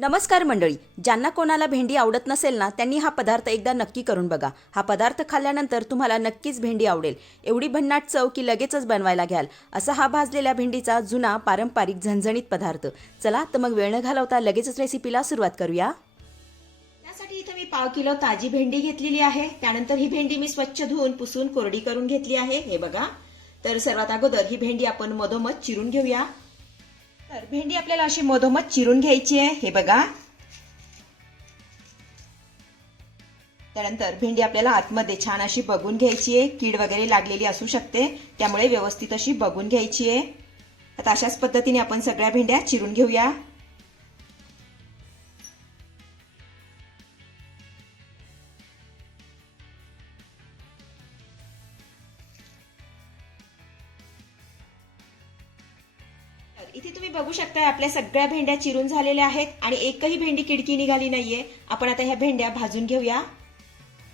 नमस्कार मंडळी ज्यांना कोणाला भेंडी आवडत नसेल ना त्यांनी हा पदार्थ एकदा नक्की करून बघा. हा पदार्थ खाल्ल्यानंतर तुम्हाला नक्कीच भेंडी आवडेल. एवढी भन्नाट चव की लगेचच बनवायला घ्याल असा हा भाजलेल्या भेंडीचा जुना पारंपरिक झणझणीत पदार्थ. चला तर मग वेळ न घालवता लगेचच रेसिपीला सुरुवात करूया. त्यासाठी इथं मी पाव किलो ताजी भेंडी घेतलेली आहे. त्यानंतर ही भेंडी मी स्वच्छ धुवून पुसून कोरडी करून घेतली आहे. हे बघा. तर सर्वात अगोदर ही भेंडी आपण मधोमध चिरून घेऊया. तर भेंडी आपल्याला अशी मधोमध चिरून घ्यायची आहे. हे बघा. त्यानंतर भेंडी आपल्याला आतमध्ये छान अशी बघून घ्यायची आहे. कीड वगैरे लागलेली असू शकते. त्यामुळे व्यवस्थित अशी बघून घ्यायची आहे. आता अशाच पद्धतीने आपण सगळ्या भेंड्या चिरून घेऊया. इथे तुम्ही बघू शकताय आपल्या सगळ्या भेंड्या चिरून झालेल्या आहेत आणि एकही भेंडी किडकी निघाली नाहीये. आपण आता ह्या भेंड्या भाजून घेऊया.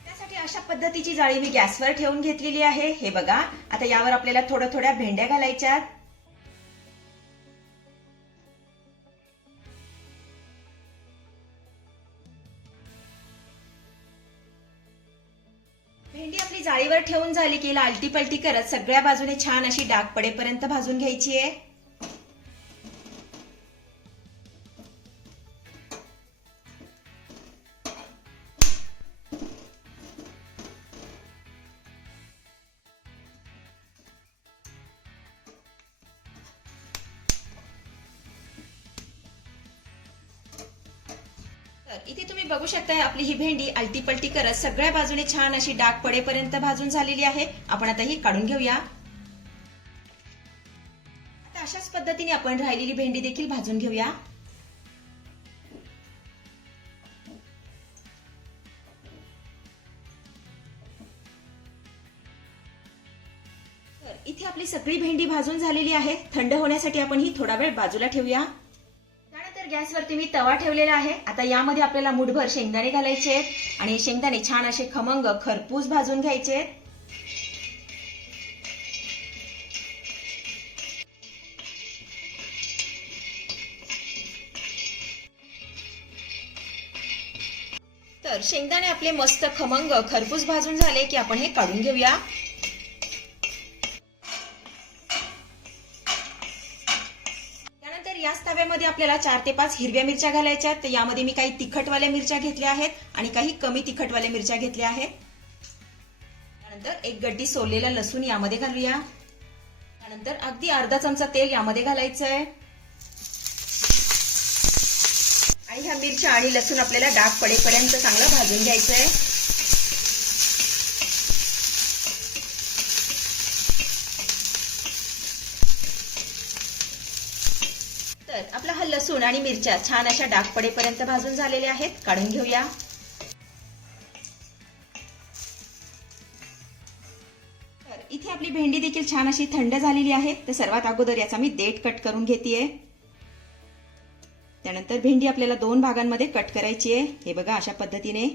त्यासाठी अशा पद्धतीची जाळी मी गॅसवर ठेवून घेतलेली आहे. हे बघा आता यावर आपल्याला थोड्या थोड्या भेंड्या घालायच्या भेंडी आपली जाळीवर ठेवून झाली की लालटी पलटी करत सगळ्या बाजूने छान अशी डाग पडेपर्यंत भाजून घ्यायची आहे. तर इथे तुम्ही बघू शकताय आपली ही भेंडी आलटी पलटी करत सगळ्या बाजूने छान अशी डाग पडेपर्यंत भाजून झालेली आहे. आपण आता ही काढून घेऊया. आता अशाच पद्धतीने आपण राहिलेली भेंडी देखील भाजून घेऊया. तर इथे आपली सगळी भेंडी भाजून झालेली आहे. थंड होण्यासाठी आपण ही थोडा वेळ बाजूला ठेवूया. तर गॅसवरती मी तवा ठेवलेला आहे. आता यामध्ये आपल्याला मुठभर शेंगदाणे घालायचे आहेत आणि शेंगदाणे छान असे खमंग खरपूस भाजून घ्यायचे आहेत. तर शेंगदाणे आपले मस्त खमंग खरपूस भाजून झाले की आपण हे काढून घेऊया. तव्यामध्ये आपल्याला चार ते पाच हिरव्या मिरच्या घालायच्या आहेत. यामध्ये मी काही तिखटवाल्या मिरच्या घेतल्या आहेत आणि काही कमी तिखटवाल्या मिरच्या घेतल्या आहेत. त्यानंतर एक गड्डी सोललेला लसूण यामध्ये घालूया. त्यानंतर अगदी अर्धा चमचा तेल यामध्ये घालायचं आहे आणि ह्या मिरच्या आणि लसूण आपल्याला डाग पडेपर्यंत चांगलं भाजून घ्यायचं आहे तर आपला हा लसूण आणि मिरच्या छान अशा डाग पडेपर्यंत भाजून झालेल्या आहेत. काढून घेऊया. तर इथे आपली भेंडी देखील छान अशी थंड झालेली आहे. तर सर्वात अगोदर याचा मी देठ कट करून घेतेय. त्यानंतर भेंडी आपल्याला दोन भागांमध्ये कट करायची आहे. हे बघा अशा पद्धतीने.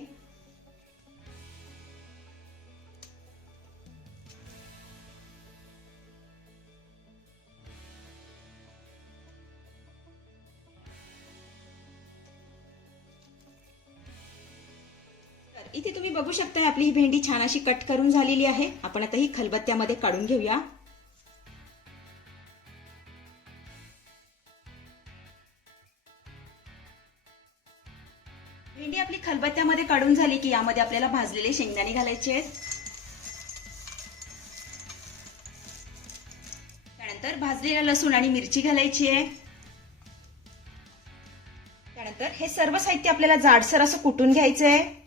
इथे तुम्ही बघू शकता आपली ही भेंडी छान अशी कट करून झालेली आहे. आपण आता ही खलबत्त्यामध्ये काढून घेऊया. भेंडी आपली खलबत्त्यामध्ये काढून झाली की यामध्ये आपल्याला भाजलेले शेंगदाणे घालायचे आहेत. त्यानंतर भाजलेला लसूण आणि मिरची घालायची आहे. त्यानंतर हे सर्व साहित्य आपल्याला जाडसर असं कुटून घ्यायचं आहे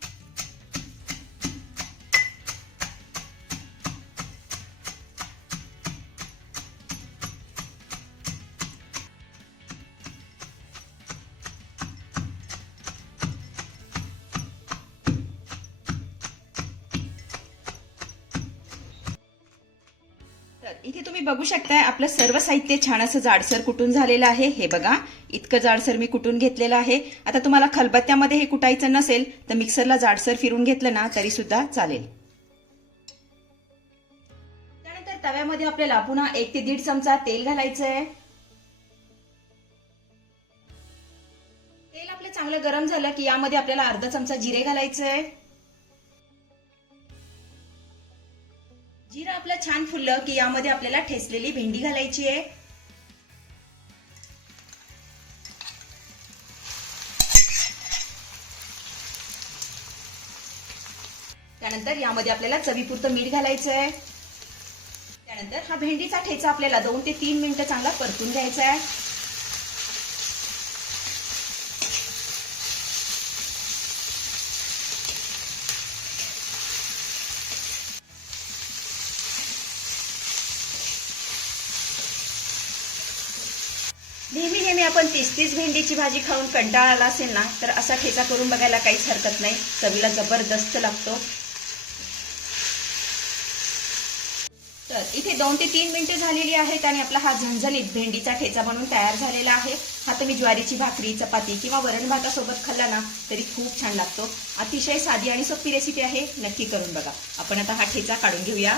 तर इथे तुम्ही बघू शकताय आपलं सर्व साहित्य छान असं जाडसर कुटून झालेलं आहे. हे बघा इतकं जाडसर मी कुटून घेतलेलं आहे. आता तुम्हाला खलबत्त्यामध्ये हे कुटायचं नसेल तर मिक्सरला जाडसर फिरून घेतलं ना तरी सुद्धा चालेल. त्यानंतर तव्यामध्ये आपल्याला पुन्हा एक ते दीड चमचा तेल घालायचं आहे तेल आपले चांगलं गरम झालं की यामध्ये आपल्याला अर्धा चमचा जिरे घालायचं आहे जिरं आपलं छान फुललं की यामध्ये आपल्याला ठेसलेली भेंडी घालायची आहे. त्यानंतर यामध्ये आपल्याला चवीपुरतं मीठ घालायचं आहे त्यानंतर हा भेंडीचा ठेचा आपल्याला दोन ते तीन मिनिटं चांगला परतून घ्यायचा आहे. नेहमी नेहमी आपण तीस तीस भेंडीची भाजी खाऊन कंटाळा आला असेल ना तर असा ठेचा करून बघायला काहीच हरकत नाही. चवीला जबरदस्त लागतो. तर इथे दोन ते तीन मिनिटे झालेली आहेत आणि आपला हा झणझणीत भेंडीचा ठेचा बनवून तयार झालेला आहे. हा तुम्ही ज्वारीची भाकरी चपाती किंवा वरण भातासोबत खाल्ला ना तरी खूप छान लागतो. अतिशय साधी आणि सोपी रेसिपी आहे. नक्की करून बघा. आपण आता हा ठेचा काढून घेऊया.